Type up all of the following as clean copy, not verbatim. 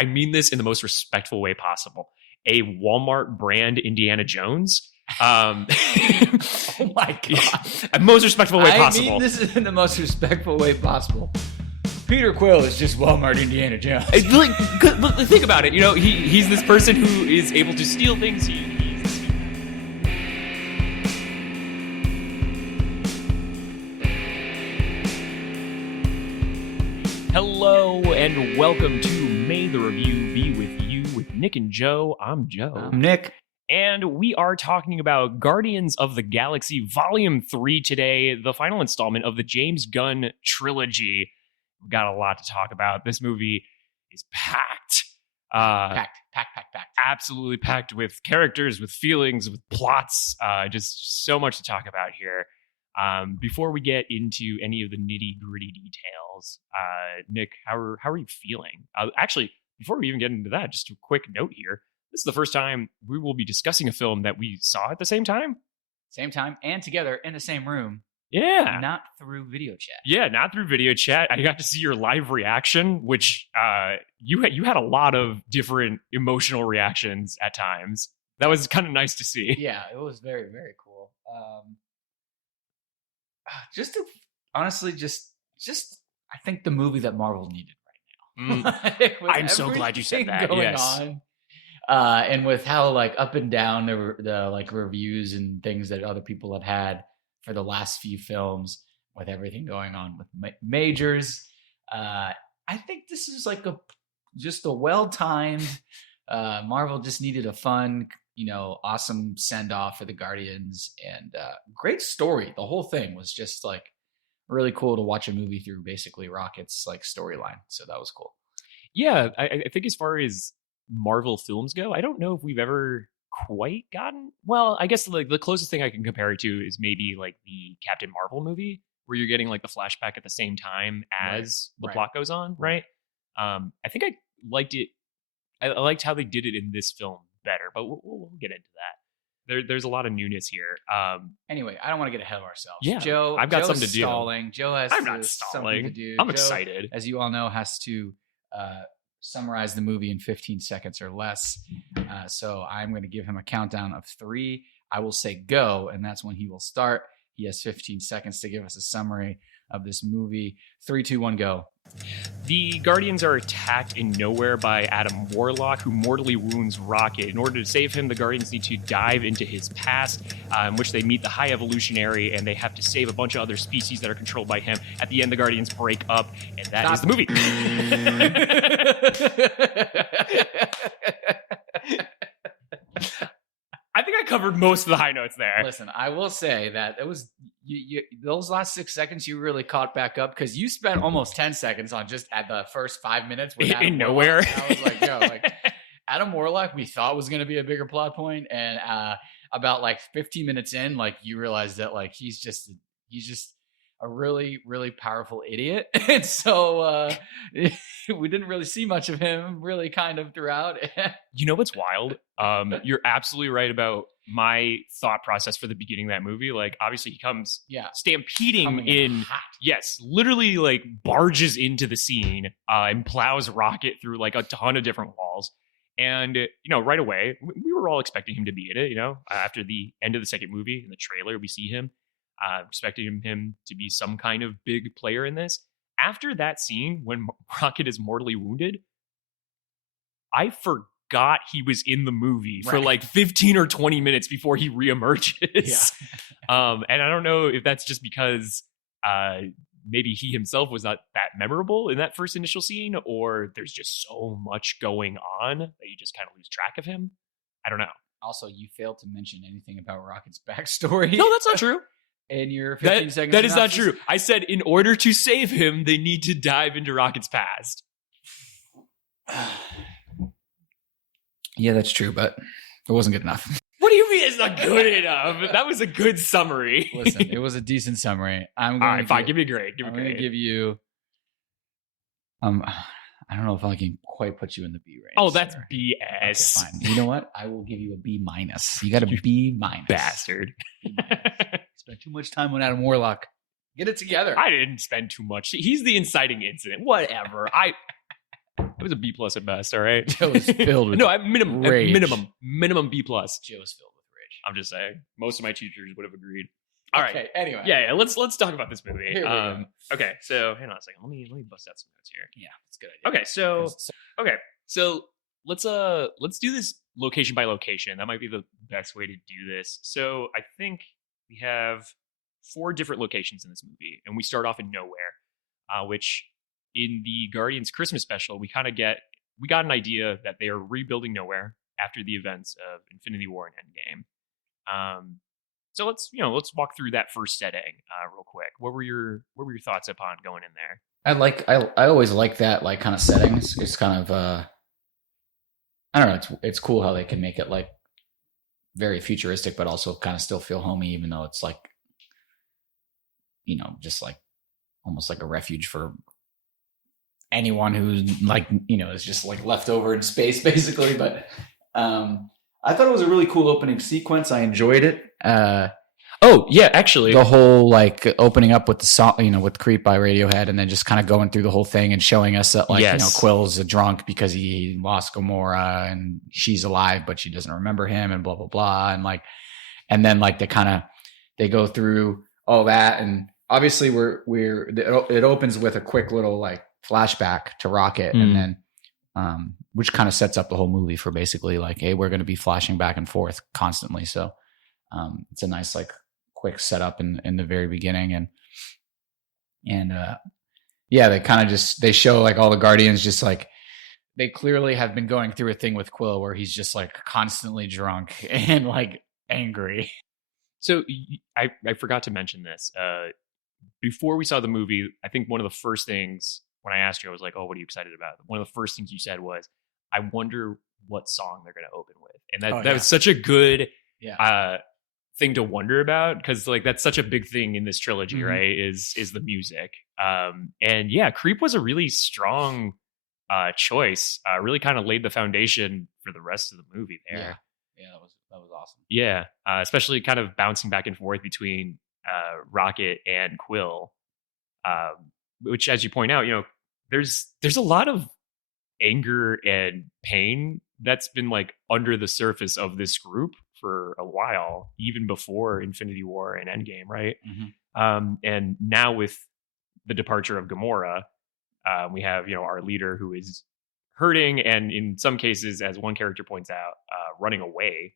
I mean this in the most respectful way possible. A Walmart brand Indiana Jones. Oh my God. Most respectful way possible. I mean this in the most respectful way possible. Peter Quill is just Walmart Indiana Jones. Like, think about it. You know, he's this person who is able to steal things. Hello and welcome to May the Review Be With You with Nick and Joe. I'm Joe. I'm Nick. And we are talking about Guardians of the Galaxy Volume 3 today, the final installment of the James Gunn trilogy. We've got a lot to talk about. This movie is packed. Packed. Absolutely packed with characters, with feelings, with plots. Just so much to talk about here. Before we get into any of the nitty-gritty details, Nick, how are you feeling? Actually, before we even get into that, just a quick note here. This is the first time we will be discussing a film that we saw at the same time. Same time and together in the same room. Yeah. Not through video chat. Yeah, not through video chat. I got to see your live reaction, which you had a lot of different emotional reactions at times. That was kind of nice to see. Yeah, it was very, very cool. Honestly, I think the movie that Marvel needed right now. I'm so glad you said that. Yes. And with how up and down the reviews and things that other people have had for the last few films, with everything going on with majors, I think this is just a well-timed. Marvel just needed a fun, awesome send-off for the Guardians, and great story. The whole thing was just really cool to watch a movie through basically Rocket's storyline. So that was cool. Yeah, I think as far as Marvel films go, I don't know if we've ever quite gotten. Well, I guess the closest thing I can compare it to is maybe the Captain Marvel movie, where you're getting the flashback at the same time as the plot goes on, right? I think I liked it. I liked how they did it in this film better, but we'll get into that. There's a lot of newness here. Anyway, I don't want to get ahead of ourselves. Yeah, Joe, I've got Joe's something to do. Stalling. Joe has. I'm not stalling. To do. I'm Joe, excited. As you all know, has to summarize the movie in 15 seconds or less. So I'm going to give him a countdown of 3. I will say go, and that's when he will start. He has 15 seconds to give us a summary of this movie. 3, 2, 1, go. The Guardians are attacked in nowhere by Adam Warlock, who mortally wounds Rocket. In order to save him, the Guardians need to dive into his past, in which they meet the High Evolutionary, and they have to save a bunch of other species that are controlled by him. At the end, the Guardians break up, and that is the movie. I think I covered most of the high notes there. Listen, I will say that it was those last 6 seconds you really caught back up, because you spent almost 10 seconds on just at the first 5 minutes with Adam in nowhere. I was like, yo, Adam Warlock, we thought was going to be a bigger plot point, and about 15 minutes in, you realize that he's just a really, really powerful idiot. And so we didn't really see much of him really kind of throughout. You know what's wild? You're absolutely right about my thought process for the beginning of that movie. Obviously he comes stampeding in hot. Yes, literally barges into the scene and plows Rocket through a ton of different walls. And, right away, we were all expecting him to be in it, after the end of the second movie. In the trailer, we see him. Expecting him to be some kind of big player in this. After that scene, when Rocket is mortally wounded, I forgot he was in the movie for 15 or 20 minutes before he reemerges. Yeah. And I don't know if that's just because maybe he himself was not that memorable in that first initial scene, or there's just so much going on that you just kind of lose track of him. I don't know. Also, you failed to mention anything about Rocket's backstory. No, that's not true. In your 15 seconds. That is not true. I said in order to save him, they need to dive into Rocket's past. Yeah, that's true, but it wasn't good enough. What do you mean it's not good enough? That was a good summary. Listen, it was a decent summary. All right, fine. Give me a grade. I'm going to give you... I don't know if I can quite put you in the B range. Oh, that's BS. Okay, fine. You know what? I will give you a B minus. You got a B minus. Bastard. Spent too much time on Adam Warlock. Get it together. I didn't spend too much. He's the inciting incident. Whatever. It was a B plus at best. All right. It was filled with no, minimum B plus. Joe was filled with rage. I'm just saying. Most of my teachers would have agreed. All right. Anyway. Yeah. Let's talk about this movie. Here we go. Okay. So hang on a second. Let me bust out some notes here. Yeah, that's a good idea. So let's do this location by location. That might be the best way to do this. So I think we have 4 different locations in this movie, and we start off in nowhere, which in the Guardians Christmas special we got an idea that they are rebuilding nowhere after the events of Infinity War and Endgame. So let's walk through that first setting real quick. What were your thoughts upon going in there? I always like that like kind of settings. It's kind of I don't know. It's cool how they can make it like very futuristic, but also kind of still feel homey, even though it's like, just like almost like a refuge for anyone who's like, is just like left over in space, basically. But I thought it was a really cool opening sequence. I enjoyed it. Oh yeah, actually, the whole like opening up with the song, with "Creep" by Radiohead, and then just kind of going through the whole thing and showing us that like Quill's a drunk because he lost Gamora and she's alive, but she doesn't remember him, and blah blah blah, and then like they go through all that, and obviously it opens with a quick little like flashback to Rocket, and then which kind of sets up the whole movie for basically like, hey, we're going to be flashing back and forth constantly, so it's a nice like quick setup in the very beginning, and they kind of they show like all the Guardians just like they clearly have been going through a thing with Quill where he's just like constantly drunk and like angry. So I forgot to mention this before we saw the movie. I think one of the first things when I asked you, I was like, oh, what are you excited about? One of the first things you said was, I wonder what song they're going to open with, and that was such a good thing to wonder about, because like that's such a big thing in this trilogy, right? Is the music, and yeah, Creep was a really strong choice. Really kind of laid the foundation for the rest of the movie there. Yeah, that was awesome. Yeah, especially kind of bouncing back and forth between Rocket and Quill, which, as you point out, there's a lot of anger and pain that's been like under the surface of this group for a while, even before Infinity War and Endgame, right? And now with the departure of Gamora, we have our leader who is hurting, and in some cases, as one character points out, running away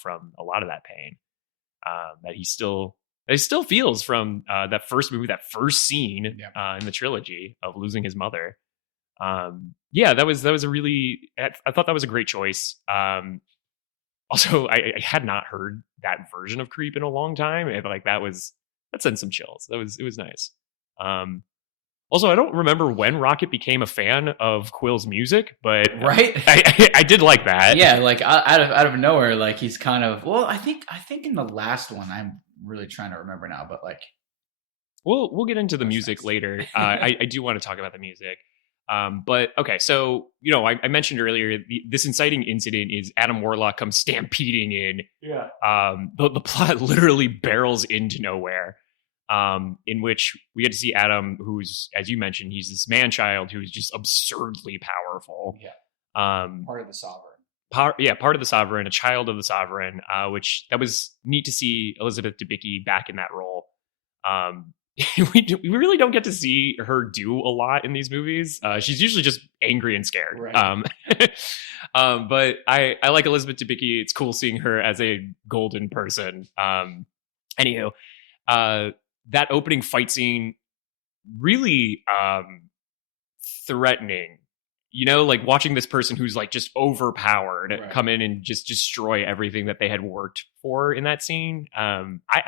from a lot of that pain that he still feels from that first movie, that first scene in the trilogy of losing his mother. That was a really, I thought that was a great choice. Also, I had not heard that version of Creep in a long time, and like that sent some chills. It was nice. Also, I don't remember when Rocket became a fan of Quill's music, but right, I did like that. Yeah, like out of nowhere, like he's kind of. Well, I think in the last one, I'm really trying to remember now, but like, we'll get into the music later. I do want to talk about the music. But okay, so I mentioned earlier this inciting incident is Adam Warlock comes stampeding in. Yeah. The plot literally barrels into nowhere. In which we get to see Adam, who's, as you mentioned, he's this man-child who's just absurdly powerful. Yeah. Part of the Sovereign. Part of the Sovereign, a child of the Sovereign. Which that was neat to see Elizabeth Debicki back in that role. We really don't get to see her do a lot in these movies. She's usually just angry and scared. Right. But I like Elizabeth Debicki. It's cool seeing her as a golden person. Anywho, that opening fight scene really threatening. Like watching this person who's like just overpowered come in and just destroy everything that they had worked for in that scene. I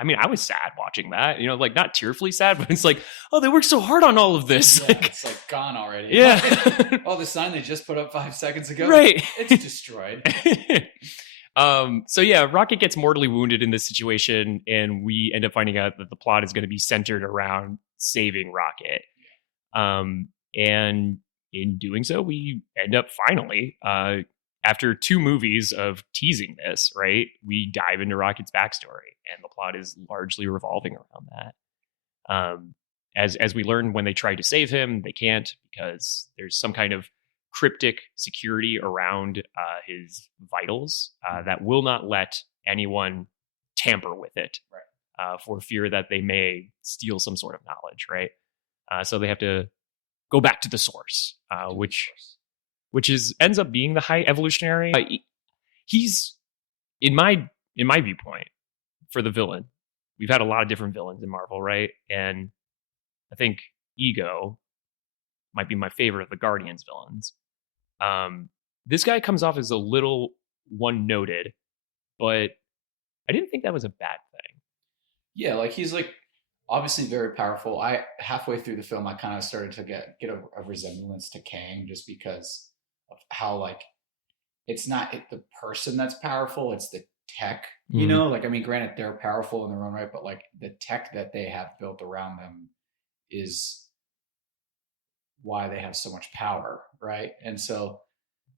mean, I was sad watching that, like not tearfully sad, but it's like, oh, they worked so hard on all of this. Yeah, it's like gone already. Yeah. Oh, the sign they just put up 5 seconds ago. Right. It's destroyed. So yeah, Rocket gets mortally wounded in this situation, and we end up finding out that the plot is going to be centered around saving Rocket. And in doing so, we end up finally, after 2 movies of teasing this, right, we dive into Rocket's backstory, and the plot is largely revolving around that. As we learn, when they try to save him, they can't, because there's some kind of cryptic security around his vitals that will not let anyone tamper with it, for fear that they may steal some sort of knowledge, right? So they have to go back to the source, which ends up being the High Evolutionary. He's in my viewpoint, for the villain. We've had a lot of different villains in Marvel, right? And I think Ego might be my favorite of the Guardians villains. This guy comes off as a little one-noted, but I didn't think that was a bad thing. Yeah, like he's like obviously very powerful. I halfway through the film, I kind of started to get a resemblance to Kang, just because of how like it's not the person that's powerful, it's the tech. You know, like I mean, granted they're powerful in their own right, but like the tech that they have built around them is why they have so much power, right? And so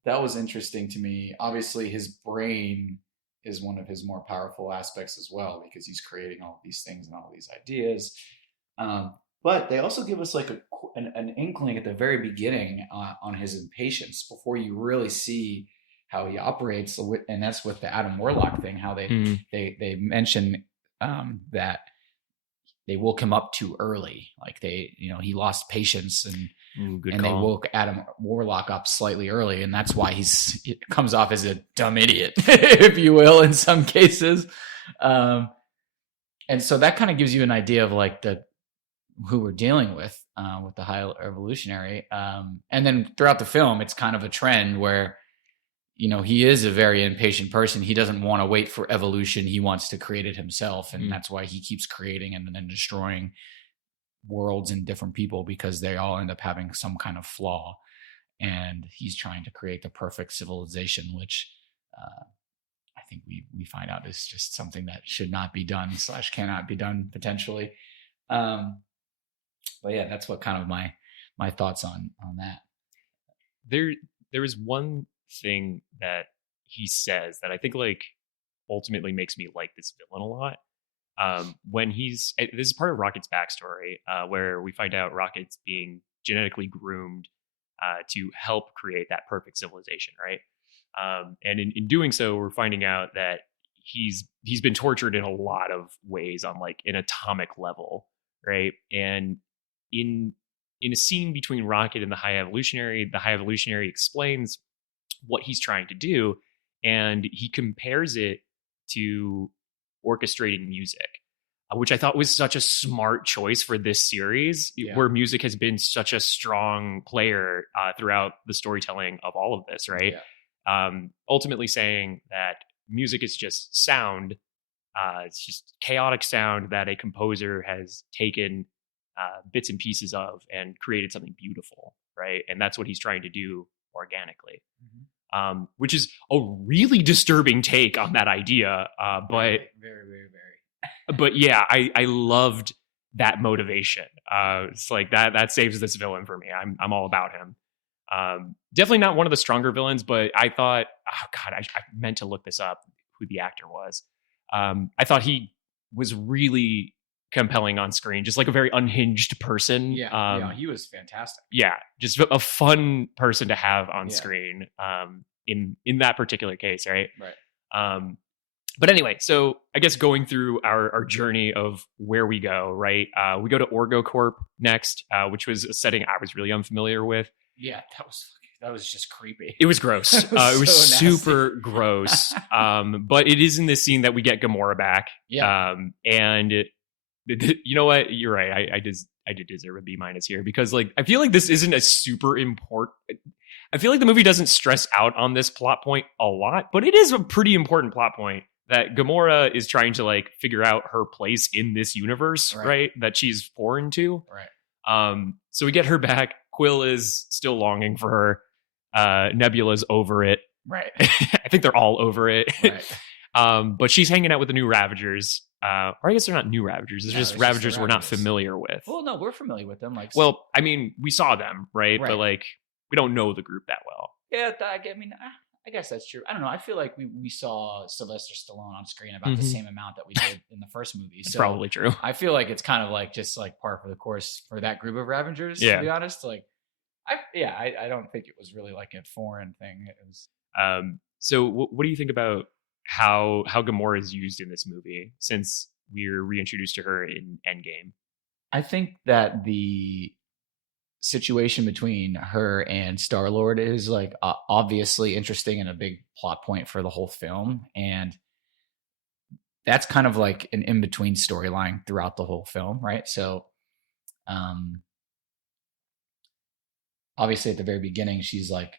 that was interesting to me. Obviously, his brain is one of his more powerful aspects as well, because he's creating all these things and all these ideas. But they also give us like an inkling at the very beginning on his impatience before you really see how he operates, and that's with the Adam Warlock thing. How they mention that they woke him up too early, like he lost patience and they woke Adam Warlock up slightly early, and that's why he comes off as a dumb idiot, if you will, in some cases. And so that kind of gives you an idea of like who we're dealing with the High Evolutionary. And then throughout the film, it's kind of a trend where he is a very impatient person. He doesn't want to wait for evolution. He wants to create it himself, and that's why he keeps creating and then destroying worlds and different people, because they all end up having some kind of flaw, and he's trying to create the perfect civilization, which I think we find out is just something that should not be done / cannot be done potentially. But yeah, that's what kind of my thoughts on that. There is one thing that he says that I think like ultimately makes me like this villain a lot. When this is part of Rocket's backstory, where we find out Rocket's being genetically groomed to help create that perfect civilization, right? And in doing so, we're finding out that he's been tortured in a lot of ways on like an atomic level, right? And in a scene between Rocket and the High Evolutionary explains what he's trying to do, and he compares it to orchestrating music, which I thought was such a smart choice for this series, where music has been such a strong player throughout the storytelling of all of this, right? Ultimately saying that music is just sound. It's just chaotic sound that a composer has taken bits and pieces of and created something beautiful, right? And that's what he's trying to do organically. Which is a really disturbing take on that idea. But very, very, very. But yeah, I loved that motivation. It's like that saves this villain for me. I'm all about him. Definitely not one of the stronger villains, but I thought, oh God, I meant to look this up, who the actor was. I thought he was really compelling on screen, just like a very unhinged person. He was fantastic. Yeah, just a fun person to have on screen. In that particular case, right? But anyway, so I guess going through our journey of where we go, right? We go to Orgo Corp next, which was a setting I was really unfamiliar with. Yeah, that was just creepy. It was gross. It was so super gross. But it is in this scene that we get Gamora back. And you know what? You're right. I did deserve a B- here, because like I feel like this isn't a super important. I feel like the movie doesn't stress out on this plot point a lot, but it is a pretty important plot point that Gamora is trying to like figure out her place in this universe, right? That she's foreign to. So we get her back. Quill is still longing for her. Nebula's over it. I think they're all over it. But she's hanging out with the new Ravagers. Or I guess they're not new Ravagers. They're just Ravagers we're not familiar with. Well, no, we're familiar with them. Like, well, I mean, we saw them, right? But like, we don't know the group that well. Yeah, I guess that's true. I don't know. I feel like we saw Sylvester Stallone on screen about the same amount that we did in the first movie. So probably true. I feel like it's kind of like just like par for the course for that group of Ravagers. To be honest, like I don't think it was really like a foreign thing. It was. So what do you think about how Gamora is used in this movie since we're reintroduced to her in Endgame? I think that the situation between her and Star-Lord is like obviously interesting and a big plot point for the whole film, and that's kind of like an in-between storyline throughout the whole film, right? So obviously at the very beginning she's like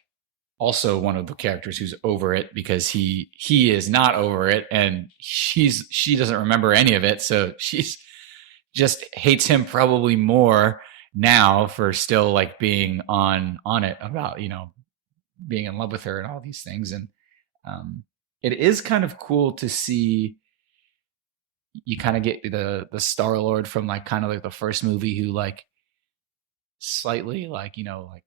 also one of the characters who's over it because he is not over it, and she doesn't remember any of it, so she's just hates him probably more now for still like being on it about, you know, being in love with her and all these things. And it is kind of cool to see you kind of get the Star-Lord from like kind of like the first movie who like slightly like, you know, like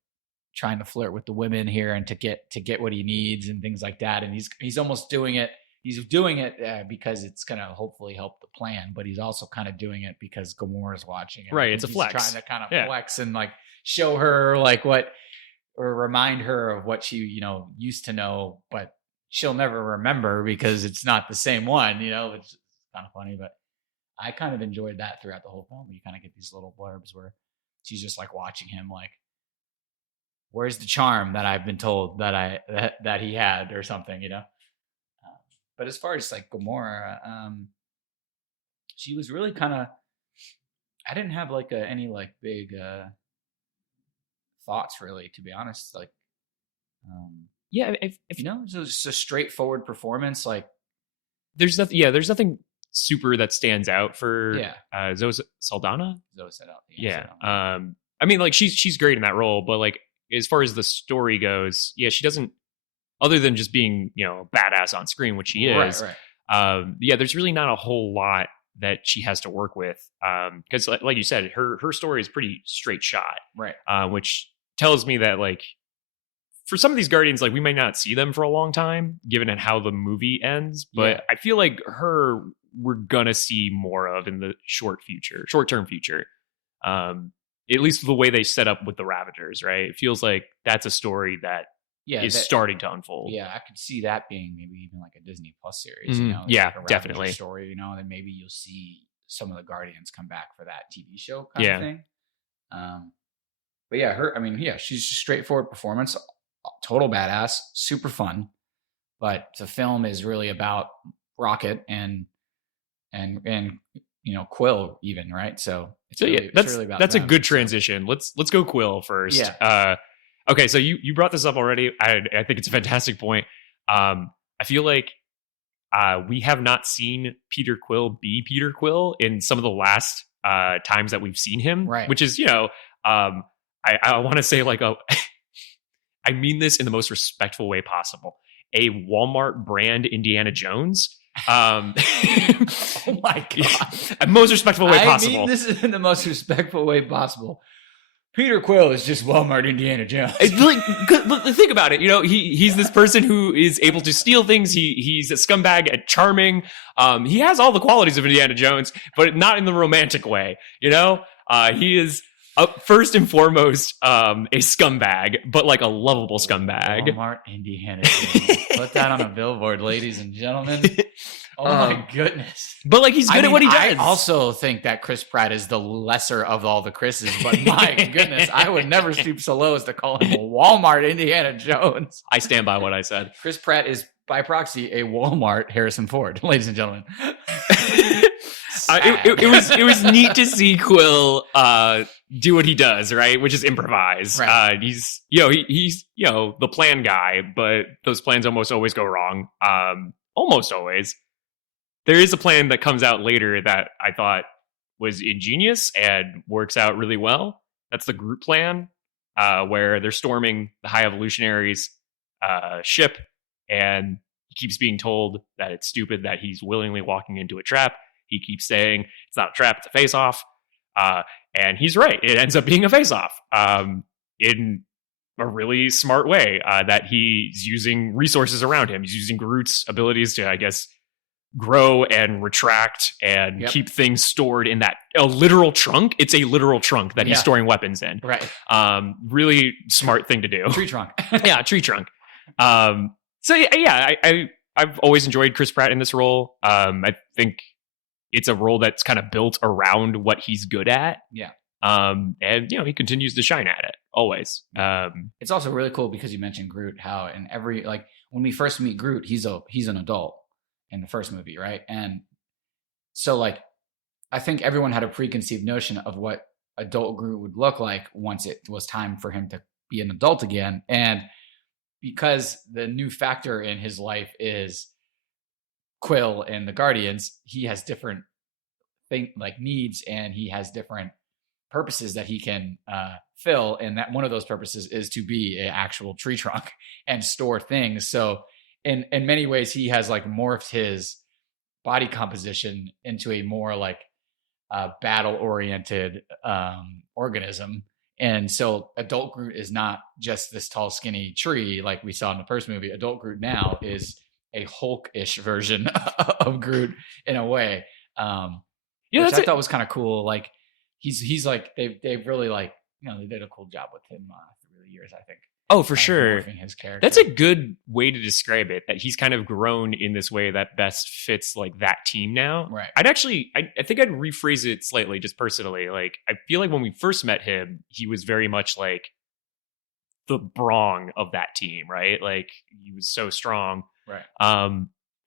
trying to flirt with the women here and to get what he needs and things like that. And he's almost doing it. He's doing it because it's going to hopefully help the plan, but he's also kind of doing it because Gamora's watching it. Right. It's a flex. Trying to kind of flex and like show her like what, or remind her of what she, you know, used to know, but she'll never remember because it's not the same one, you know. It's kind of funny, but I kind of enjoyed that throughout the whole film. You kind of get these little blurbs where she's just like watching him like, where's the charm that I've been told that he had or something, you know? But as far as like Gamora, she was really kind of, I didn't have like any like big thoughts really, to be honest. Like, if you know, it's just a straightforward performance. Like, there's nothing super that stands out for Zoe Saldana. Zoe Saldana. Yeah. I mean, like she's great in that role, but like as far as the story goes, she doesn't. Other than just being, you know, badass on screen, which she is, right. There's really not a whole lot that she has to work with. Because, like you said, her story is pretty straight shot, right? Which tells me that, like, for some of these Guardians, like we might not see them for a long time, given how the movie ends. But I feel like her we're gonna see more of in the short-term future. At least the way they set up with the Ravagers, right? It feels like that's a story that. Is starting to unfold. Yeah, I could see that being maybe even like a Disney Plus series. Mm-hmm. You know, like a definitely story. You know, and then maybe you'll see some of the Guardians come back for that TV show kind of thing. But she's just straightforward performance, total badass, super fun. But the film is really about Rocket and you know Quill even, right? So it's really about that's them. A good transition. Let's go Quill first. Yeah. Okay, so you brought this up already. I think it's a fantastic point. I feel like we have not seen Peter Quill be Peter Quill in some of the last times that we've seen him, right. Which is, you know, I want to say like I mean this in the most respectful way possible. A Walmart brand Indiana Jones. Oh my God. Most respectful way possible. I mean this in the most respectful way possible. Peter Quill is just Walmart Indiana Jones. Think about it. You know, he's this person who is able to steal things. He's a scumbag and charming. He has all the qualities of Indiana Jones, but not in the romantic way. You know, he is first and foremost a scumbag, but like a lovable scumbag. Walmart Indiana Jones. Put that on a billboard, ladies and gentlemen. Oh my goodness. But like he's good at what he does. I also think that Chris Pratt is the lesser of all the Chris's, but my goodness, I would never stoop so low as to call him a Walmart Indiana Jones. I stand by what I said. Chris Pratt is by proxy a Walmart Harrison Ford, ladies and gentlemen. It was neat to see Quill do what he does, right? Which is improvise. Right. He's the plan guy, but those plans almost always go wrong. Almost always. There is a plan that comes out later that I thought was ingenious and works out really well. That's the Groot plan, where they're storming the High Evolutionary's ship, and he keeps being told that it's stupid that he's willingly walking into a trap. He keeps saying it's not a trap, it's a face-off. And he's right. It ends up being a face-off in a really smart way, that he's using resources around him. He's using Groot's abilities to, I guess, grow and retract and keep things stored in a literal trunk. It's a literal trunk that he's storing weapons in. Right. Really smart thing to do. Tree trunk. Yeah, tree trunk. So I've always enjoyed Chris Pratt in this role. I think it's a role that's kind of built around what he's good at. Yeah. And he continues to shine at it always. It's also really cool because you mentioned Groot, how in every, like, when we first meet Groot, he's an adult in the first movie, right? And so, like, I think everyone had a preconceived notion of what adult Groot would look like once it was time for him to be an adult again. And because the new factor in his life is Quill and the Guardians, he has different needs, and he has different purposes that he can fill, and that one of those purposes is to be an actual tree trunk and store things. So in many ways, he has like morphed his body composition into a more like battle oriented organism. And so adult Groot is not just this tall skinny tree like we saw in the first movie. Adult Groot now is a Hulk-ish version of Groot in a way, which I thought was kind of cool. Like he's like they've really, like, they did a cool job with him through the years, I think. Oh, for sure. His character. That's a good way to describe it, that he's kind of grown in this way that best fits like that team now. Right. I think I'd rephrase it slightly, just personally. Like, I feel like when we first met him, he was very much like the brawn of that team, right? Like, he was so strong. Right.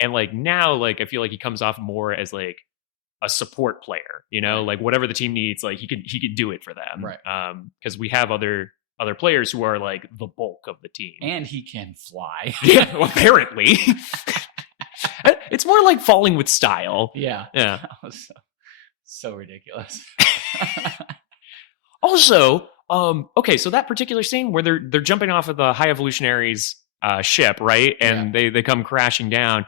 And like now, like, I feel like he comes off more as like a support player, like whatever the team needs, like he could do it for them. Right. Because we have other players who are like the bulk of the team. And he can fly. Yeah, well, apparently. It's more like falling with style. Yeah. Yeah. That was so ridiculous. Also, okay, so that particular scene where they're jumping off of the High Evolutionary's ship, right? And they come crashing down.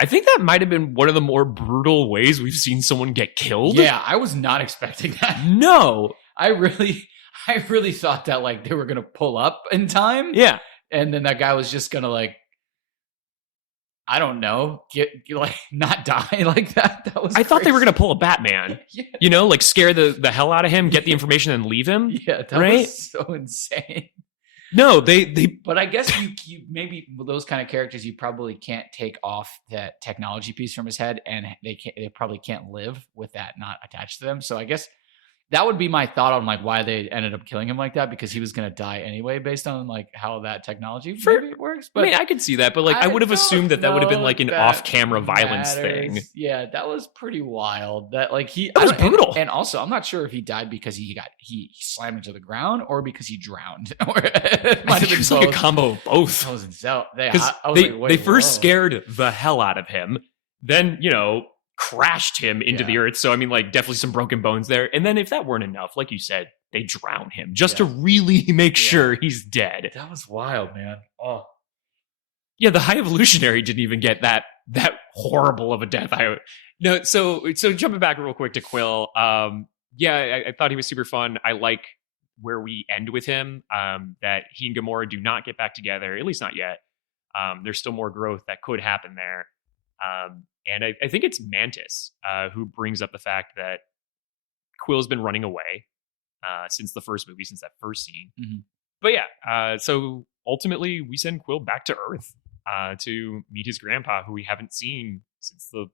I think that might have been one of the more brutal ways we've seen someone get killed. Yeah, I was not expecting that. No. I really thought that, like, they were going to pull up in time. Yeah. And then that guy was just going to, like, I don't know, get like not die like that. That was I thought they were going to pull a Batman. Yeah. Like scare the hell out of him, get the information and leave him. Yeah, that was so insane. No, they but I guess you maybe those kind of characters, you probably can't take off that technology piece from his head, and they probably can't live with that not attached to them. So I guess that would be my thought on like why they ended up killing him like that, because he was going to die anyway based on like how that technology maybe works. But I mean, I could see that, but like I would have assumed that would have been like an off-camera violence thing. Yeah, that was pretty wild. That like that was brutal. And also, I'm not sure if he died because he slammed into the ground or because he drowned. It might have been like a combo of both. I was insane. They first scared the hell out of him, then crashed him into the earth. So I mean, like, definitely some broken bones there. And then if that weren't enough, like you said, they drown him just to really make sure he's dead. That was wild, man. Oh, yeah. The High Evolutionary didn't even get that horrible of a death. So jumping back real quick to Quill. I thought he was super fun. I like where we end with him. That he and Gamora do not get back together, at least not yet. There's still more growth that could happen there. And I think it's Mantis who brings up the fact that Quill's been running away since the first movie, since that first scene. Mm-hmm. But so ultimately we send Quill back to Earth to meet his grandpa, who we haven't seen since the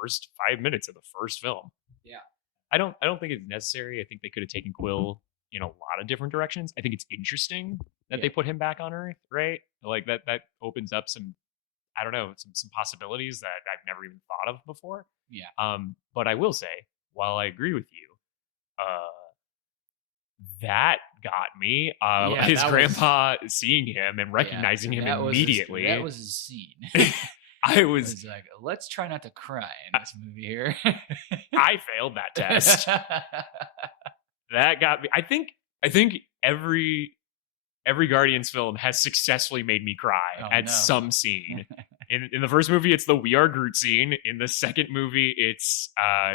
first 5 minutes of the first film. Yeah, I don't think it's necessary. I think they could have taken Quill in a lot of different directions. I think it's interesting that they put him back on Earth, right? Like that opens up some, I don't know, some possibilities that I've never even thought of before. Yeah. But I will say, while I agree with you, that got me. His grandpa seeing him and recognizing him immediately. That was his scene. I was like, let's try not to cry in this movie here. I failed that test. That got me. I think every Guardians film has successfully made me cry at some scene. In the first movie, it's the "We Are Groot" scene. In the second movie, it's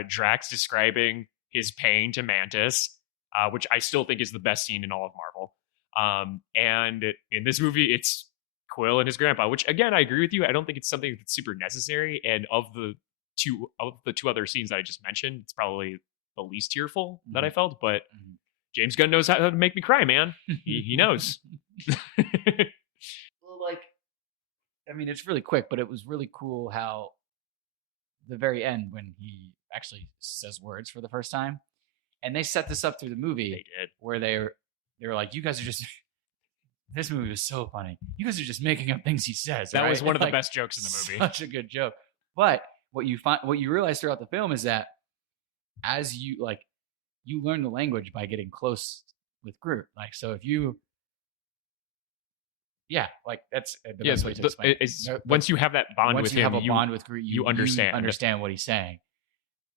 Drax describing his pain to Mantis, which I still think is the best scene in all of Marvel. And in this movie, it's Quill and his grandpa, which again, I agree with you. I don't think it's something that's super necessary. And of the two other scenes that I just mentioned, it's probably the least tearful that I felt. But James Gunn knows how to make me cry, man. He knows. Well, like, I mean, it's really quick, but it was really cool how the very end when he actually says words for the first time, and they set this up through the movie. They did, where they were like, "You guys are just." This movie was so funny. You guys are just making up things he says. That right? was one of the best jokes in the movie. Such a good joke. But what you realize throughout the film is that as you learn the language by getting close with Groot. Like, so if you, that's the best way to explain it. Once you have that bond with him, have a bond with Groot, you understand what he's saying.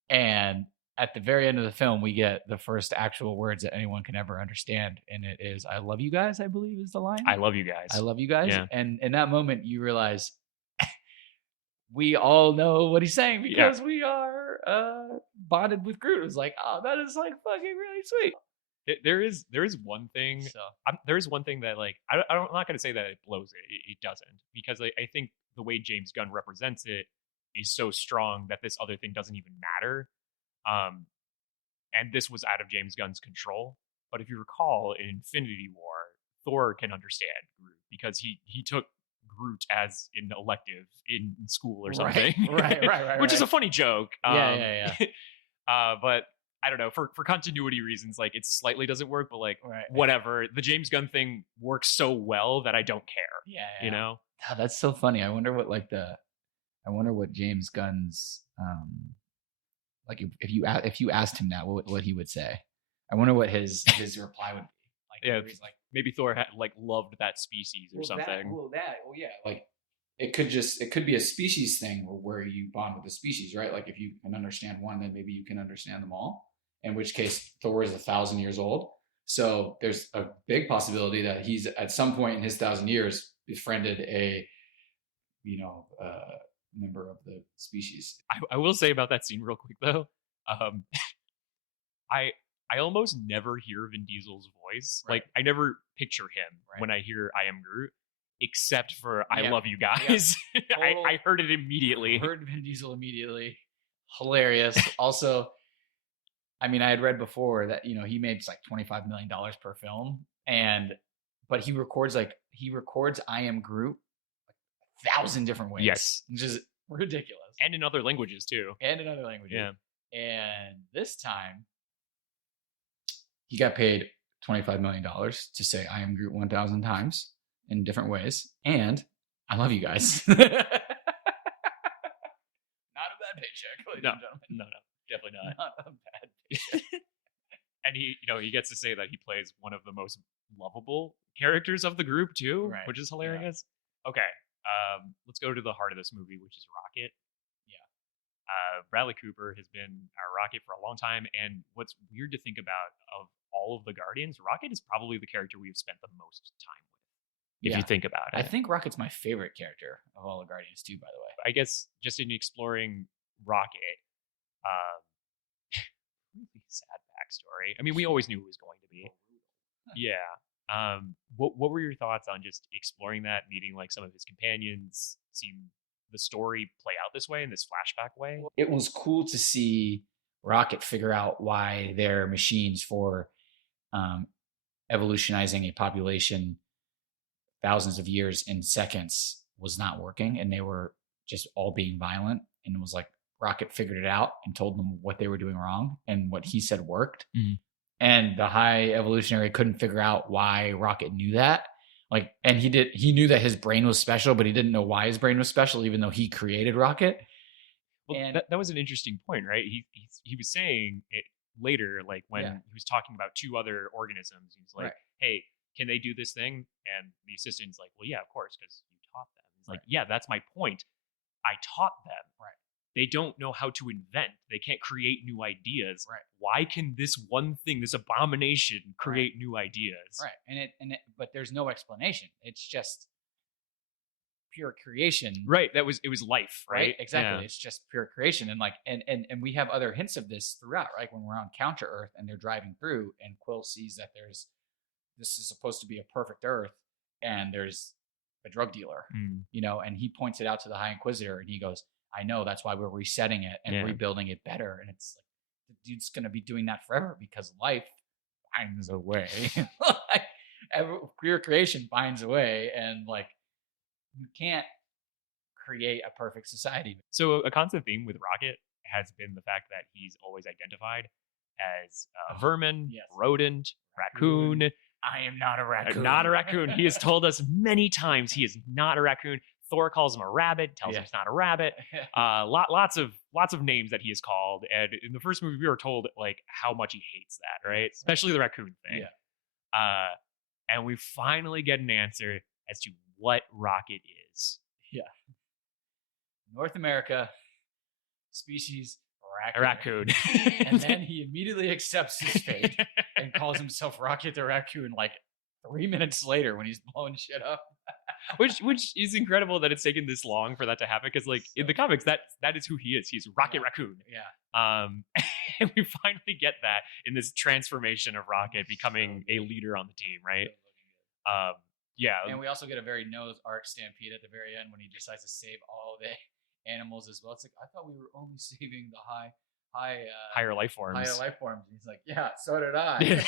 And at the very end of the film, we get the first actual words that anyone can ever understand. And it is, "I love you guys," I believe is the line. I love you guys. I love you guys. Yeah. And in that moment, you realize we all know what he's saying because we are bonded with Groot. It was like, oh, that is like fucking really sweet. There is one thing. So, there is one thing that like I'm not going to say that it blows it. It doesn't, because I think the way James Gunn represents it is so strong that this other thing doesn't even matter. And this was out of James Gunn's control. But if you recall, in Infinity War, Thor can understand Groot because he took Groot as an elective in school or something. Right. Which is a funny joke. Yeah. But I don't know, for continuity reasons, like it slightly doesn't work, but like whatever. The James Gunn thing works so well that I don't care. Yeah. You know? Oh, that's so funny. I wonder what James Gunn's like if you asked him that, what he would say. I wonder what his reply would be. Like, he's like, maybe Thor had like loved that species or something. Like it could be a species thing where you bond with the species, right? Like if you can understand one, then maybe you can understand them all. In which case, Thor is 1,000 years old. So there's a big possibility that he's at some point in his 1,000 years befriended a member of the species. I will say about that scene real quick though. I almost never hear Vin Diesel's voice. Right. Like I never picture him when I hear "I am Groot," except for "I love you guys." Yeah. I heard it immediately. Heard Vin Diesel immediately. Hilarious. Also, I mean, I had read before that he made like $25 million per film, but he records "I am Groot" 1,000 different ways. Yes, just ridiculous. And in other languages too. Yeah. And this time, he got paid $25 million to say "I am Groot" 1,000 times in different ways, and "I love you guys." Not a bad paycheck, ladies and gentlemen. No, definitely not. Not a bad paycheck. And he gets to say that he plays one of the most lovable characters of the group too, which is hilarious. Yeah. Okay, let's go to the heart of this movie, which is Rocket. Bradley Cooper has been our Rocket for a long time, and what's weird to think about of all of the Guardians, Rocket is probably the character we've spent the most time with, if you think about it. I think Rocket's my favorite character of all the Guardians too, by the way. I guess just in exploring Rocket, really sad backstory. I mean, we always knew it was going to be. Yeah. What were your thoughts on just exploring that, meeting like some of his companions, seeing the story play out this way in this flashback way? It was cool to see Rocket figure out why their machines for evolutionizing a population thousands of years in seconds was not working, and they were just all being violent. And it was like Rocket figured it out and told them what they were doing wrong, and what he said worked. Mm-hmm. And the High Evolutionary couldn't figure out why Rocket knew that. Like, and he knew that his brain was special, but he didn't know why his brain was special, even though he created Rocket. Well, and that was an interesting point, right? He was saying it later, like when he was talking about two other organisms. He was like, hey, can they do this thing? And the assistant's like, well, yeah, of course, because you taught them. He's like, yeah, that's my point. I taught them. Right. They don't know how to invent. They can't create new ideas. Right. Why can this one thing, this abomination, create new ideas? Right. But there's no explanation. It's just pure creation. Right. It was life. Right. Exactly. Yeah. It's just pure creation. And like, and we have other hints of this throughout, right? When we're on Counter Earth and they're driving through, and Quill sees that this is supposed to be a perfect Earth, and there's a drug dealer, and he points it out to the High Inquisitor, and he goes, I know, that's why we're resetting it and rebuilding it better. And it's like, the dude's going to be doing that forever because life finds a way. Pure creation finds a way, and like, you can't create a perfect society. So a constant theme with Rocket has been the fact that he's always identified as vermin, rodent, raccoon. I am not a raccoon. Not a raccoon. He has told us many times he is not a raccoon. Thor calls him a rabbit, tells him he's not a rabbit. Lots of names that he is called. And in the first movie, we were told like how much he hates that, right? Especially the raccoon thing. Yeah. And we finally get an answer as to what Rocket is. Yeah. North America, species raccoon. And then he immediately accepts his fate and calls himself Rocket the Raccoon like 3 minutes later when he's blowing shit up. which is incredible that it's taken this long for that to happen, because like in the comics that is who he is. He's Rocket Raccoon. Yeah. And we finally get that in this transformation of Rocket becoming a leader on the team, right? Yeah. And we also get a very Noah's Ark stampede at the very end when he decides to save all the animals as well. It's like, I thought we were only saving the higher life forms. And he's like, yeah, so did I.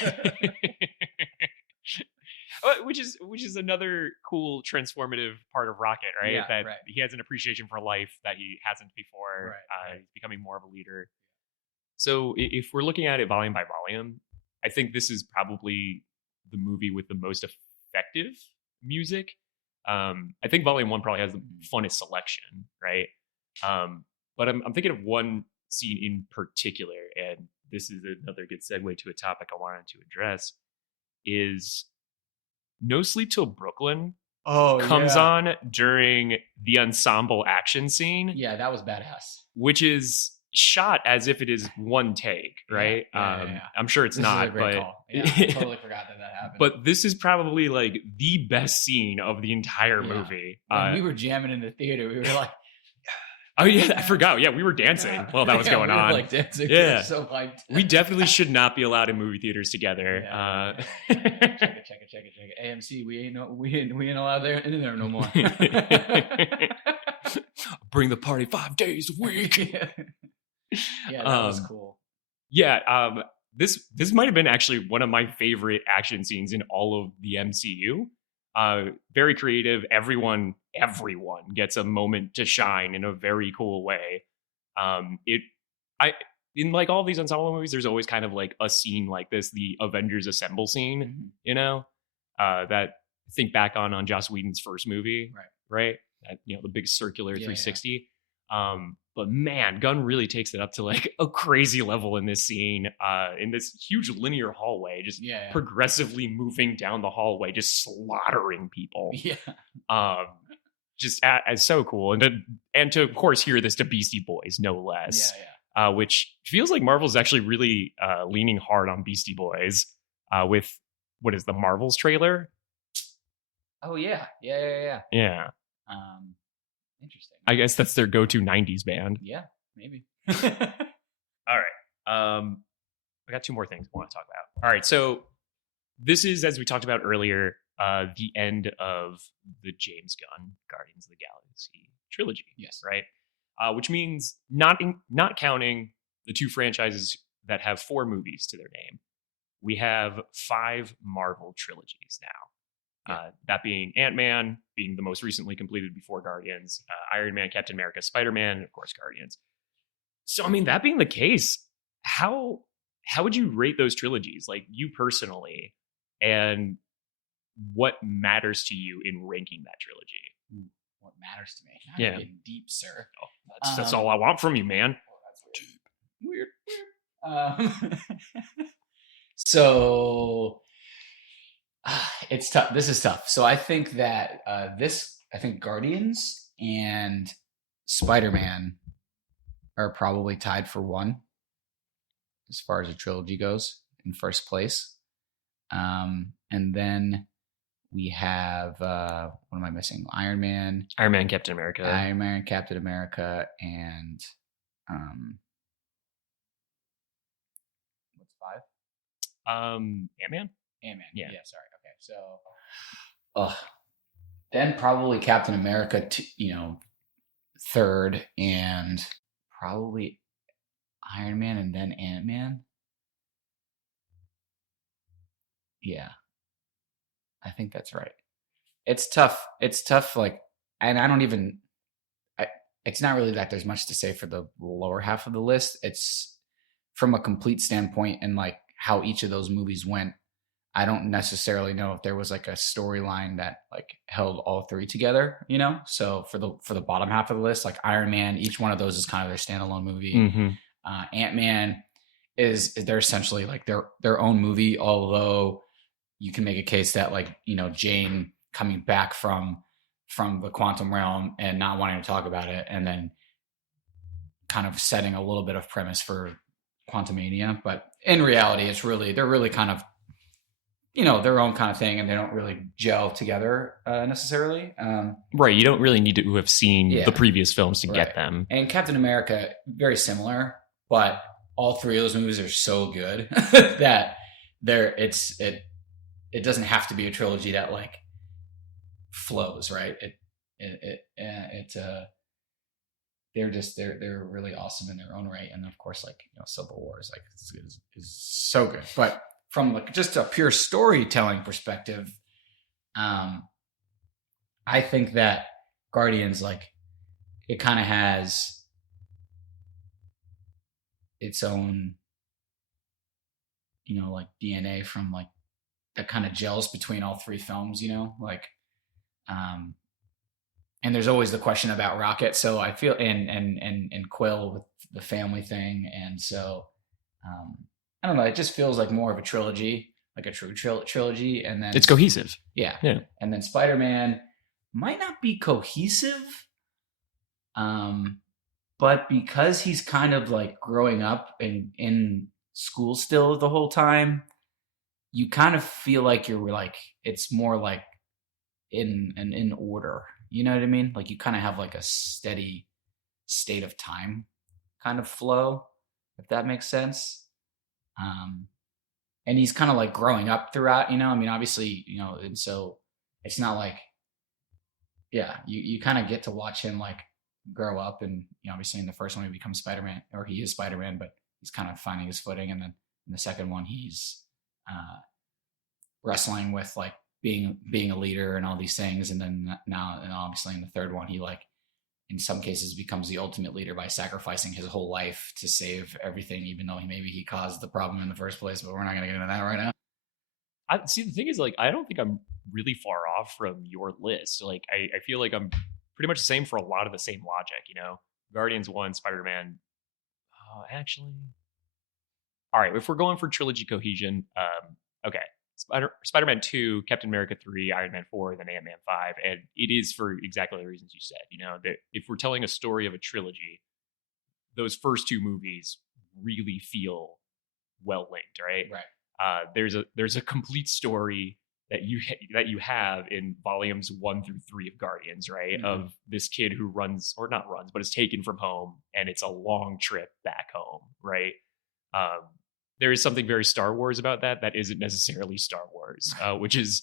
Which is another cool transformative part of Rocket, right? Yeah, that he has an appreciation for life that he hasn't before. Right. He's becoming more of a leader. So if we're looking at it volume by volume, I think this is probably the movie with the most effective music. I think volume 1 probably has the funnest selection, right? But I'm thinking of one scene in particular, and this is another good segue to a topic I wanted to address, is No Sleep Till Brooklyn comes on during the ensemble action scene. Yeah, that was badass. Which is shot as if it is one take, right? Yeah. I'm sure it's not, but call. Yeah, I totally forgot that happened. But this is probably like the best scene of the entire movie. When we were jamming in the theater, we were like, oh yeah, I forgot. Yeah, we were dancing while that was going on. Were like dancing. Yeah, we so hyped. We definitely should not be allowed in movie theaters together. Check it. AMC, we ain't allowed there in there no more. Bring the party 5 days a week. Yeah, that was cool. Yeah, this might have been actually one of my favorite action scenes in all of the MCU. Very creative. Everyone gets a moment to shine in a very cool way. In like all these ensemble movies, there's always kind of like a scene like this, the Avengers Assemble scene, that think back on Joss Whedon's first movie, right? That, the big circular 360. But man, Gunn really takes it up to like a crazy level in this scene, in this huge linear hallway, just progressively moving down the hallway, just slaughtering people. Just as so cool. And to of course hear this to Beastie Boys, no less. Which feels like Marvel's actually really leaning hard on Beastie Boys with what is the Marvels trailer? Oh yeah. Interesting. I guess that's their go-to 90s band. Yeah, maybe. All right. I got 2 more things I want to talk about. All right. So this is, as we talked about earlier, the end of the James Gunn Guardians of the Galaxy trilogy. Yes. Right. Which means not counting the 2 franchises that have 4 movies to their name, we have 5 Marvel trilogies now. That being Ant-Man, being the most recently completed before Guardians, Iron Man, Captain America, Spider-Man, and of course Guardians. So, I mean, that being the case, how would you rate those trilogies, like you personally, and what matters to you in ranking that trilogy? What matters to me? Now you're getting deep, sir. Oh, that's all I want from you, man. Weird. So it's tough. This is tough. So I think that I think Guardians and Spider-Man are probably tied for 1 as far as a trilogy goes, in first place. And then we have what am I missing? Iron Man, Captain America, and what's 5? Ant-Man. Yeah. Sorry. Okay. So, Then probably Captain America, third, and probably Iron Man, and then Ant-Man. Yeah, I think that's right. It's tough. It's tough. Like, and I don't even. It's not really that there's much to say for the lower half of the list. It's from a complete standpoint and like how each of those movies went. I don't necessarily know if there was like a storyline that like held all three together, you know? So for the bottom half of the list, like Iron Man, each one of those is kind of their standalone movie. Mm-hmm. Ant-Man is they're essentially like their own movie, although you can make a case that like, you know, Jane coming back from the quantum realm and not wanting to talk about it, and then kind of setting a little bit of premise for Quantumania. But in reality, they're really kind of, you know, their own kind of thing, and they don't really gel together necessarily. Right. You don't really need to have seen the previous films to get them. And Captain America, very similar, but all three of those movies are so good that it doesn't have to be a trilogy that like flows, right? They're really awesome in their own right, and of course, like, you know, Civil War is like is so good. But from like just a pure storytelling perspective, I think that Guardians, like, it kind of has its own, you know, like DNA from like that kind of gels between all three films, you know, like, and there's always the question about Rocket. So I feel, and Quill with the family thing. And so, I don't know, it just feels like more of a trilogy, like a true trilogy. And then it's cohesive. Yeah. And then Spider-Man might not be cohesive. But because he's kind of like growing up in school still the whole time, you kind of feel like you're like, it's more like in order, you know what I mean? Like you kind of have like a steady state of time kind of flow, if that makes sense. And he's kind of like growing up throughout, you know, I mean, obviously, you know, and so it's not like, yeah, you kind of get to watch him like grow up, and, you know, obviously in the first one he becomes Spider-Man, or he is Spider-Man, but he's kind of finding his footing. And then in the second one, he's wrestling with like being a leader and all these things. And then now, and obviously in the third one, he like in some cases becomes the ultimate leader by sacrificing his whole life to save everything, even though he caused the problem in the first place. But we're not going to get into that right now. I see. The thing is, like, I don't think I'm really far off from your list. Like, I feel like I'm pretty much the same for a lot of the same logic, you know. Guardians 1, Spider-Man. Actually, all right. If we're going for trilogy cohesion, okay. Spider-Man 2, Captain America 3, Iron Man 4, then Ant-Man 5. And it is for exactly the reasons you said. You know, that if we're telling a story of a trilogy, those first two movies really feel well linked, right? Right. There's a complete story that you have in volumes 1 through 3 of Guardians, right? Mm-hmm. Of this kid who runs, or not runs, but is taken from home, and it's a long trip back home, right? There is something very Star Wars about that isn't necessarily Star Wars, which is,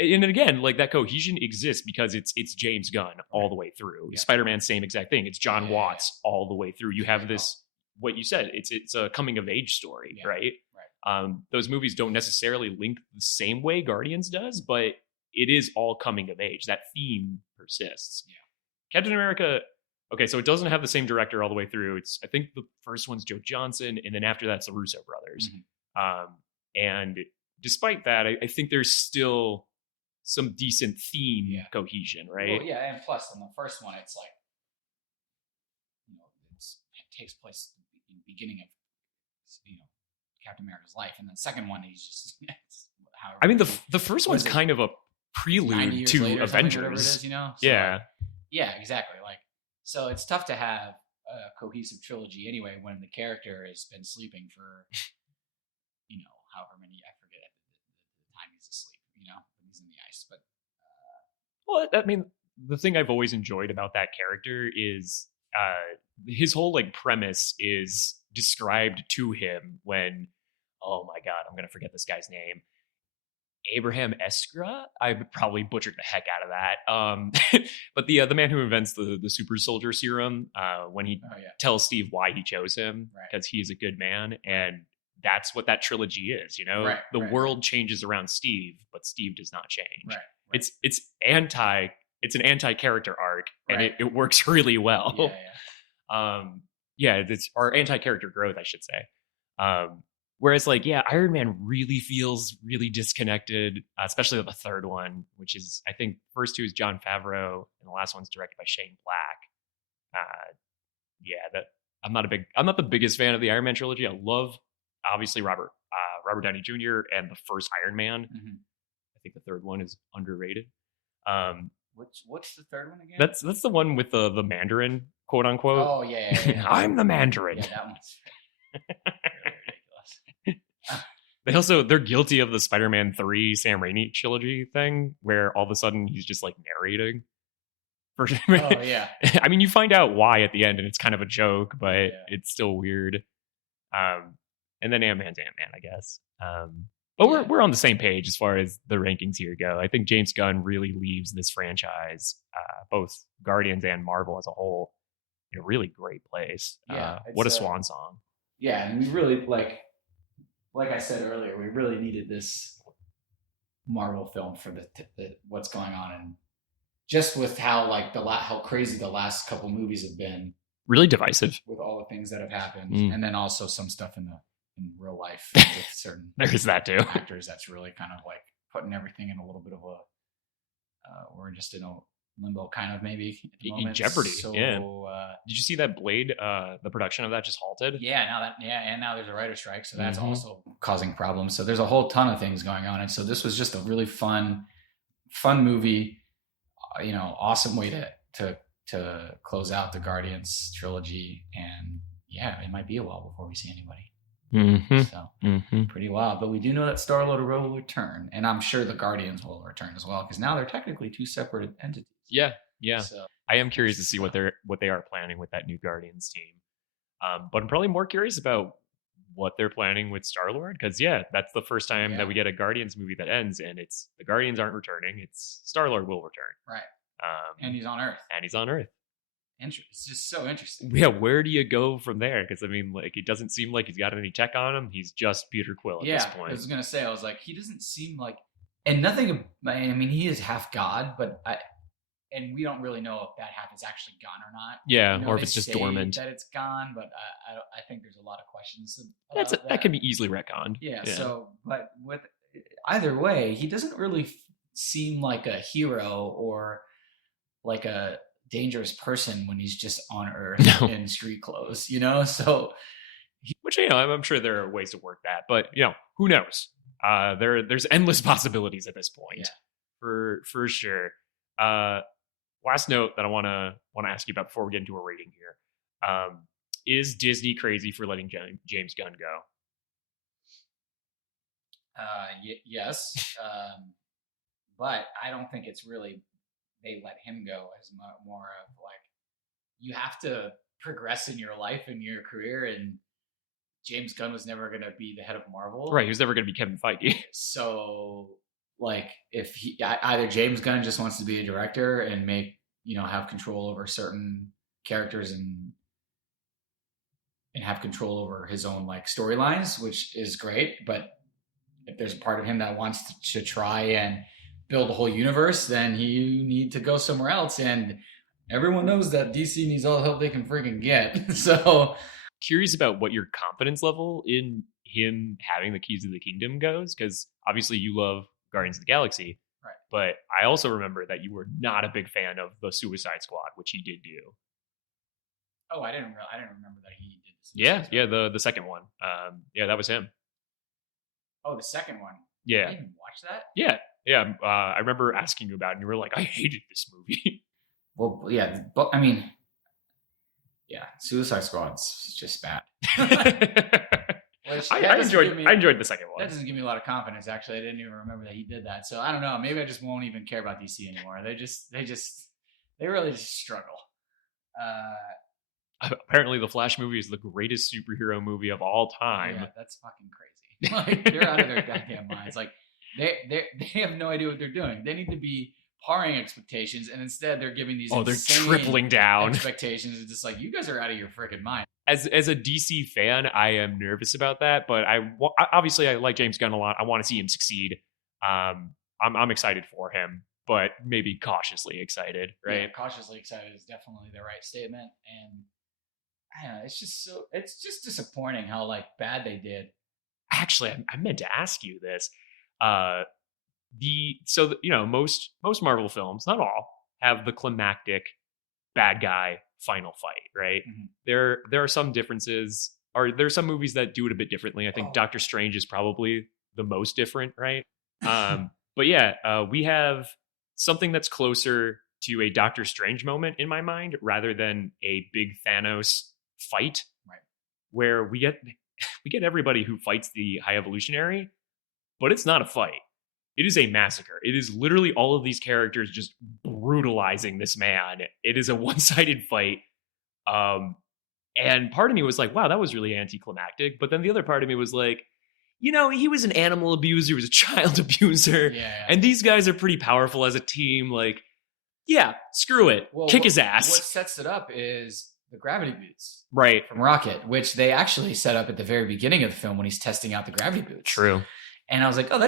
and again, like that cohesion exists because it's James Gunn all the way through. Yeah. Spider-Man, same exact thing. It's John Watts all the way through. You have this, what you said, it's a coming of age story, right? Those movies don't necessarily link the same way Guardians does, but it is all coming of age. That theme persists. Yeah. Captain America, okay, so it doesn't have the same director all the way through. I think the first one's Joe Johnston, and then after that's the Russo brothers. Mm-hmm. And despite that, I think there's still some decent theme cohesion, right? Well, yeah, and plus in the first one, it's like, you know, it takes place at the beginning of, you know, Captain America's life, and then the second one, he's just. I mean, the first one's kind of a prelude to Avengers. It is, you know? So yeah. Like, yeah, exactly. Like, so it's tough to have a cohesive trilogy anyway when the character has been sleeping for, you know, however many, I forget the time he's asleep, you know, when he's in the ice. But well, I mean, the thing I've always enjoyed about that character is his whole like premise is described to him when, oh my god, I'm gonna forget this guy's name. Abraham Eskra. I probably butchered the heck out of that. But the man who invents the super soldier serum, when he tells Steve why he chose him, because he is a good man, and that's what that trilogy is. You know, the world changes around Steve, but Steve does not change. It's an anti-character arc, and it works really well. It's our anti-character growth, I should say. Whereas, like, Iron Man really feels really disconnected, especially with the third one, which is, I think, first two is Jon Favreau, and the last one's directed by Shane Black. That I'm not the biggest fan of the Iron Man trilogy. I love, obviously, Robert Downey Jr. and the first Iron Man. I think the third one is underrated. What's the third one again? That's the one with the Mandarin, quote unquote. Oh yeah. I'm the Mandarin. Yeah, that one's They're guilty of the Spider-Man 3 Sam Raimi trilogy thing, where all of a sudden he's just like narrating. I mean, you find out why at the end, and it's kind of a joke, but it's still weird. And then Ant-Man's Ant-Man, I guess. But we're on the same page as far as the rankings here go. I think James Gunn really leaves this franchise, both Guardians and Marvel as a whole, in a really great place. What a swan song. Yeah, and we really, like I said earlier, we really needed this Marvel film for the what's going on, and just with how how crazy the last couple movies have been, really divisive with all the things that have happened, and then also some stuff in real life with certain there's that too actors that's really kind of like putting everything in a little bit of a we're just in a limbo kind of maybe at the moment. Jeopardy. Did you see that Blade the production of that just halted? And now there's a writer's strike, so that's also causing problems. So there's a whole ton of things going on, and so this was just a really fun movie, awesome way to close out the Guardians trilogy. And it might be a while before we see anybody. Pretty wild, but we do know that Star-Lord will return, and I'm sure the Guardians will return as well, because now they're technically two separate entities. So I am curious to see what they are planning with that new Guardians team, but I'm probably more curious about what they're planning with Star-Lord, because that's the first time that we get a Guardians movie that ends, and it's the Guardians aren't returning, it's Star-Lord will return, and he's on Earth. It's just so interesting. Where do you go from there? Because I mean, like, it doesn't seem like he's got any tech on him. He's just Peter Quill at this point. I was gonna say, I was like, he doesn't seem like, and nothing. I mean, he is half god, and we don't really know if that half is actually gone or not. Or if it's just dormant. That it's gone, but I think there's a lot of questions. That can be easily retconned. So, but with either way, he doesn't really seem like a hero or like a dangerous person when he's just on Earth in street clothes, so which I'm sure there are ways to work that, but who knows. There's endless possibilities at this point. For sure. Last note that I want to ask you about before we get into a rating here, is Disney crazy for letting James Gunn go? Yes, but I don't think it's really they let him go as more of like, you have to progress in your life and your career, and James Gunn was never going to be the head of Marvel. Right. He was never going to be Kevin Feige. So like, if either James Gunn just wants to be a director and have control over certain characters and have control over his own like storylines, which is great. But if there's a part of him that wants to try and build a whole universe, then you need to go somewhere else, and everyone knows that DC needs all the help they can freaking get. So curious about what your confidence level in him having the keys to the kingdom goes, because obviously you love Guardians of the Galaxy, right? But I also remember that you were not a big fan of the Suicide Squad, which he did do. Oh, I didn't remember that he did this. The second one. That was him. Oh, the second one. Yeah. I didn't even watch that. Yeah. I remember asking you about it, and you were like, I hated this movie. Well, yeah, but I mean, Suicide Squad's just bad. I enjoyed the second one. That doesn't give me a lot of confidence, actually. I didn't even remember that he did that. So I don't know. Maybe I just won't even care about DC anymore. They really just struggle. Apparently, the Flash movie is the greatest superhero movie of all time. Yeah, that's fucking crazy. Like, they're out of their goddamn minds. Like, They have no idea what they're doing. They need to be paring expectations, and instead they're giving these they're tripling down expectations. It's just like, you guys are out of your freaking mind. As a DC fan, I am nervous about that, but obviously I like James Gunn a lot. I want to see him succeed. I'm excited for him, but maybe cautiously excited, right? Yeah, cautiously excited is definitely the right statement. And I don't know, it's just disappointing how like bad they did. Actually, I meant to ask you this. Most Marvel films, not all, have the climactic bad guy final fight, right? Mm-hmm. There are some differences, or there are some movies that do it a bit differently. I think Doctor Strange is probably the most different, right? But yeah, we have something that's closer to a Doctor Strange moment in my mind, rather than a big Thanos fight, right? Where we get everybody who fights the High Evolutionary, but it's not a fight. It is a massacre. It is literally all of these characters just brutalizing this man. It is a one-sided fight. And part of me was like, wow, that was really anticlimactic. But then the other part of me was like, he was an animal abuser, he was a child abuser. Yeah. And these guys are pretty powerful as a team. Like, yeah, screw it. Kick his ass. What sets it up is the gravity boots. Right. From Rocket, which they actually set up at the very beginning of the film when he's testing out the gravity boots. True. And I was like, oh,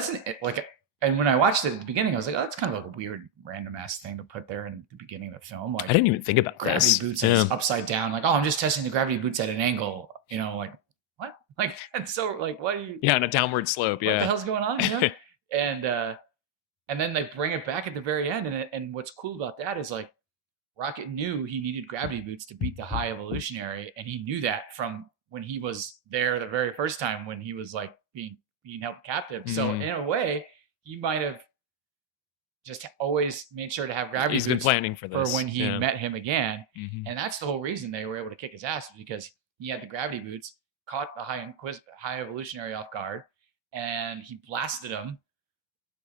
and when I watched it at the beginning, I was like, oh, that's kind of like a weird random ass thing to put there in the beginning of the film. Like, I didn't even think about gravity boots upside down. Like, oh, I'm just testing the gravity boots at an angle. Like, what? Like, that's so like, what do you? Yeah, on a downward slope. What the hell's going on? And then they bring it back at the very end. And what's cool about that is like, Rocket knew he needed gravity boots to beat the High Evolutionary, and he knew that from when he was there the very first time when he was like being held captive. So in a way, he might have just always made sure to have gravity boots. He's been planning for this. For when he met him again. Mm-hmm. And that's the whole reason they were able to kick his ass, because he had the gravity boots, caught the High Evolutionary off guard, and he blasted him.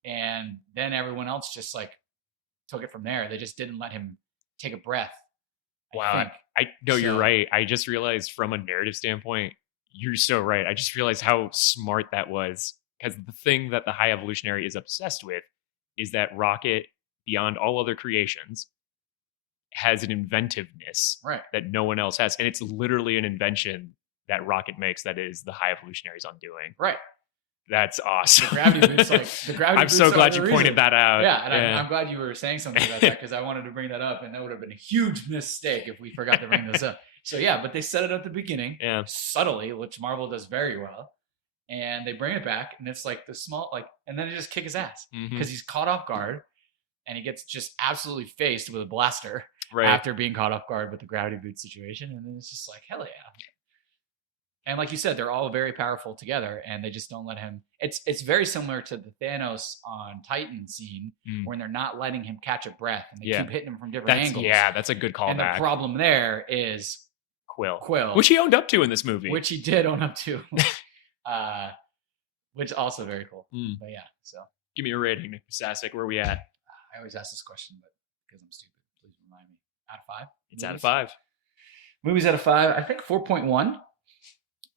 And then everyone else just like took it from there. They just didn't let him take a breath. Wow. You're right. I just realized from a narrative standpoint, you're so right. I just realized how smart that was. Because the thing that the High Evolutionary is obsessed with is that Rocket, beyond all other creations, has an inventiveness that no one else has. And it's literally an invention that Rocket makes that is the High Evolutionary's undoing. Right. That's awesome. The gravity boots, I'm so glad you pointed that out. Yeah, and I'm glad you were saying something about that, because I wanted to bring that up, and that would have been a huge mistake if we forgot to bring this up. So yeah, but they set it at the beginning, subtly, which Marvel does very well. And they bring it back, and it's like the small, and then they just kick his ass because he's caught off guard, and he gets just absolutely faced with a blaster after being caught off guard with the gravity boot situation. And then it's just like, hell yeah. And like you said, they're all very powerful together, and they just don't let him. It's very similar to the Thanos on Titan scene when they're not letting him catch a breath, and they keep hitting him from different angles. Yeah, that's a good callback. And the problem there is Quill, which he owned up to in this movie, which he did own up to. Which also very cool. But yeah, so give me a rating, Nick Pasasic. Where are we at? I always ask this question, but because I'm stupid, please remind me. Out of 5? It's out of 5. Movies out of 5. I think 4.1.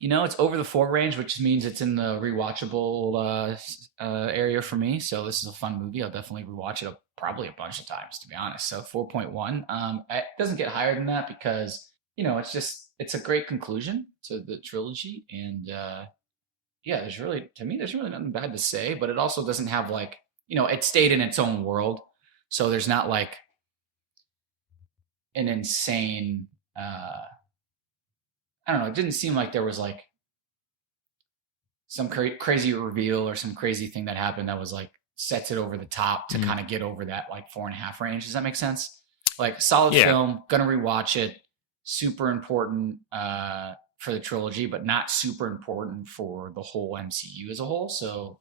It's over the 4 range, which means it's in the rewatchable area for me. So this is a fun movie. I'll definitely rewatch it probably a bunch of times, to be honest. So 4.1. It doesn't get higher than that because it's a great conclusion to the trilogy, and there's really nothing bad to say, but it also doesn't have it stayed in its own world. So there's not like an insane, I don't know. It didn't seem like there was like some crazy reveal or some crazy thing that happened that was like sets it over the top to kind of get over that like 4.5 range. Does that make sense? Like solid film, gonna rewatch it. Super important, for the trilogy, but not super important for the whole MCU as a whole. So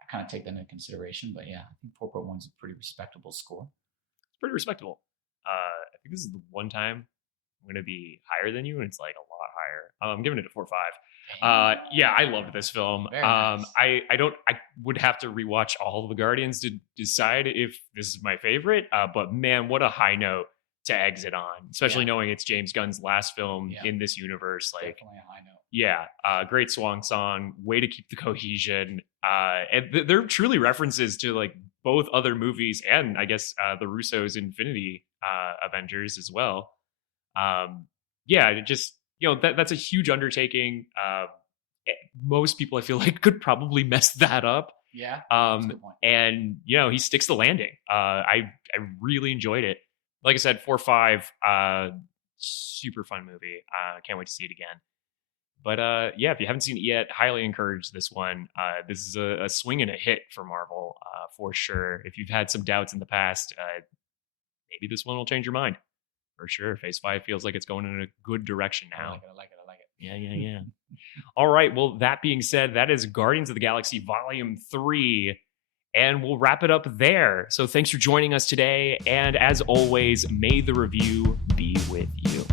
I kind of take that into consideration. But yeah, I think 4.1 is a pretty respectable score. It's pretty respectable. I think this is the one time I'm going to be higher than you, and it's like a lot higher. I'm giving it a 4.5. Yeah, I loved this film. Nice. I would have to rewatch all of the Guardians to decide if this is my favorite. But man, what a high note to exit on, especially knowing it's James Gunn's last film in this universe. Like, definitely a high note. Yeah, great swan song, way to keep the cohesion. And they're truly references to like both other movies and I guess the Russo's Infinity Avengers as well. Just that's a huge undertaking. Most people I feel like could probably mess that up. Yeah. And he sticks the landing. I really enjoyed it. Like I said, 4-5, super fun movie. Can't wait to see it again. But if you haven't seen it yet, highly encourage this one. This is a swing and a hit for Marvel, for sure. If you've had some doubts in the past, maybe this one will change your mind. For sure. Phase 5 feels like it's going in a good direction now. I like it. Yeah. All right. Well, that being said, that is Guardians of the Galaxy Volume 3. And we'll wrap it up there. So thanks for joining us today. And as always, may the review be with you.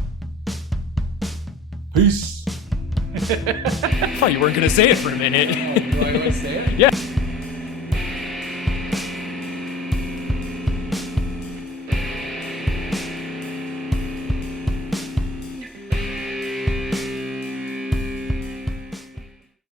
Peace. I thought you weren't going to say it for a minute. Oh, you want to say it? Yeah.